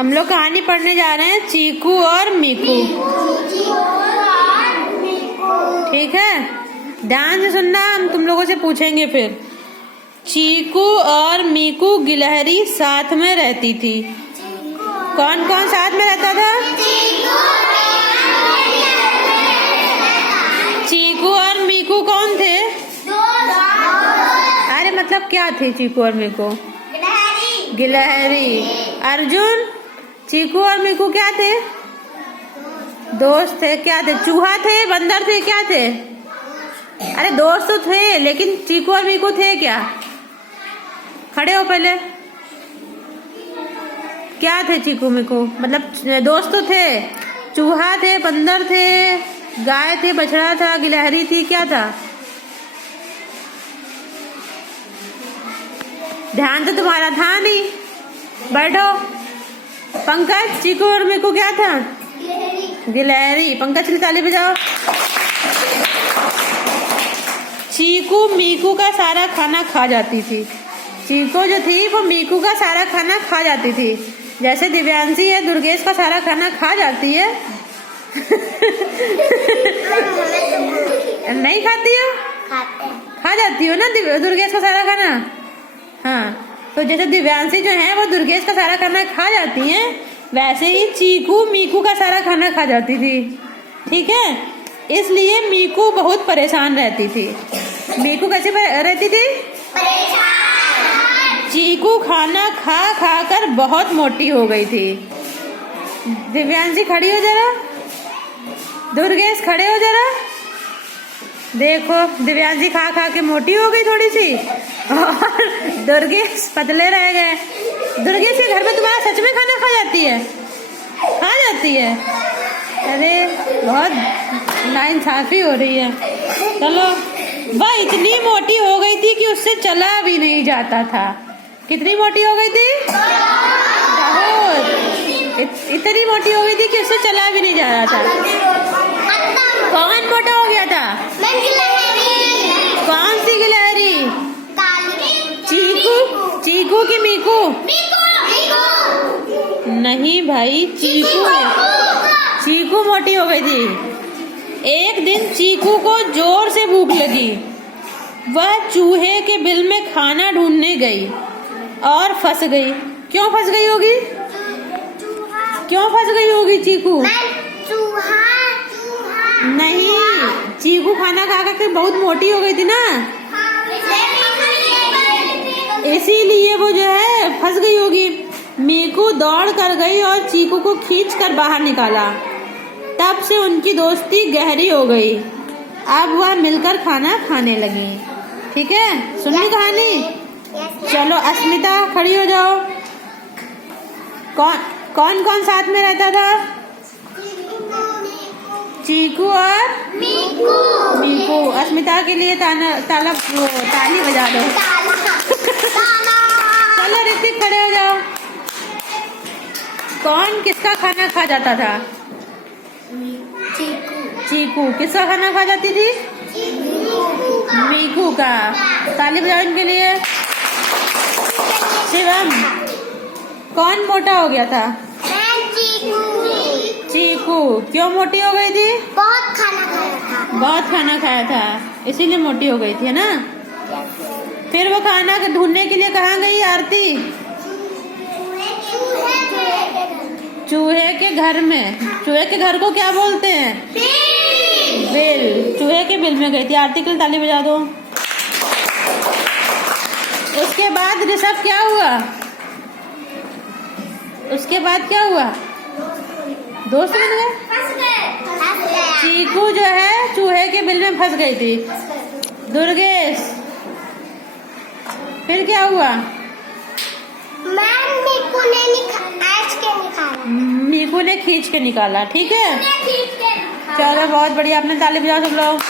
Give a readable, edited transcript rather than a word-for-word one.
हम लोग कहानी पढ़ने जा रहे हैं चीकू और मीकू। ठीक है, ध्यान से सुनना, हम तुम लोगों से पूछेंगे फिर। चीकू और मीकू गिलहरी साथ में रहती थी। कौन कौन साथ में रहता था? चीकू और मीकू कौन थे? अरे मतलब क्या थे चीकू और मीकू? गिलहरी। अर्जुन, चीकू और मीकू क्या थे? दोस्त थे। क्या थे? चूहा थे, बंदर थे, क्या थे? अरे दोस्त तो थे, लेकिन चीकू और मीकू थे क्या? खड़े हो पहले। क्या थे चीकू मीकू? मतलब दोस्त तो थे, चूहा थे, बंदर थे, गाय थे, बछड़ा था, गिलहरी थी, क्या था? ध्यान तो तुम्हारा था नहीं। बैठो। पंकज, चीकू और मीकू क्या था? गिलहरी। पंकज के लिए ताली बजाओ। चीकू मीकू का सारा खाना खा जाती थी। चीकू जो थी वो मीकू का सारा खाना खा जाती थी। जैसे दिव्यांशी है दुर्गेश का सारा खाना खा जाती है। नहीं खाती हो? खा जाती हो ना दुर्गेश का सारा खाना। हाँ, तो जैसे दिव्यांशी जो है वो दुर्गेश का सारा खाना खा जाती हैं, वैसे ही चीकू मीकू का सारा खाना खा जाती थी। ठीक है, इसलिए मीकू बहुत परेशान रहती थी। मीकू कैसे रहती थी? चीकू खाना खा खा कर बहुत मोटी हो गई थी। दिव्यांशी खड़ी हो जरा। दुर्गेश खड़े हो जरा। देखो, दिव्यांशी खा खा के मोटी हो गई थोड़ी सी, और दुर्गेश पतले रह गए। दुर्गेश के घर में तुम्हारा सच में खाना खा जाती है? खा जाती है? अरे बहुत नाइंसाफी हो रही है। चलो, वह इतनी मोटी हो गई थी कि उससे चला भी नहीं जाता था। कितनी मोटी हो गई थी? बहुत। इतनी मोटी हो गई थी कि उससे चला भी नहीं जा रहा था। कौन मोटा हो गया था? कौन सी गिलहरी? चीकू? चीकू की मीकू? नहीं भाई, चीकू मोटी हो गई थी। एक दिन चीकू को जोर से भूख लगी। वह चूहे के बिल में खाना ढूंढने गई और फंस गई। क्यों फंस गई होगी? क्यों फंस गई होगी चीकू? नहीं, चीकू खाना खा खा के बहुत मोटी हो गई थी ना, इसीलिए वो जो है फंस गई होगी। मीकू दौड़ कर गई और चीकू को खींच कर बाहर निकाला। तब से उनकी दोस्ती गहरी हो गई। अब वह मिलकर खाना खाने लगी। ठीक है, सुनी कहानी? चलो अस्मिता, खड़ी हो जाओ। कौन कौन साथ में रहता था? चीकू और मीकू। अस्मिता के लिए ताली बजा दो। चलो ऋतिक, खड़े हो जाओ। कौन किसका खाना खा जाता था? चीकू। किसका खाना खा जाती थी? मीकू का। ताली बजाओ इनके लिए। शिवम, कौन मोटा हो गया था? चीकू। क्यों मोटी हो गई थी? बहुत खाना खाया था, इसीलिए मोटी हो गई थी, है ना? फिर वो खाना ढूंढने के लिए कहाँ गई आरती? चूहे के घर में। चूहे के घर को क्या बोलते हैं? बिल। चूहे के बिल में गई थी। आरती के लिए ताली बजा दो। उसके बाद ऋषभ क्या हुआ? उसके बाद क्या हुआ? दोस्त बन गए। चीकू जो है चूहे के बिल में फंस गई थी। दुर्गेश, फिर क्या हुआ? मीकू ने खींच के निकाला। ठीक है, चलो बहुत बढ़िया। आपने ताली बजाओ सब लोग।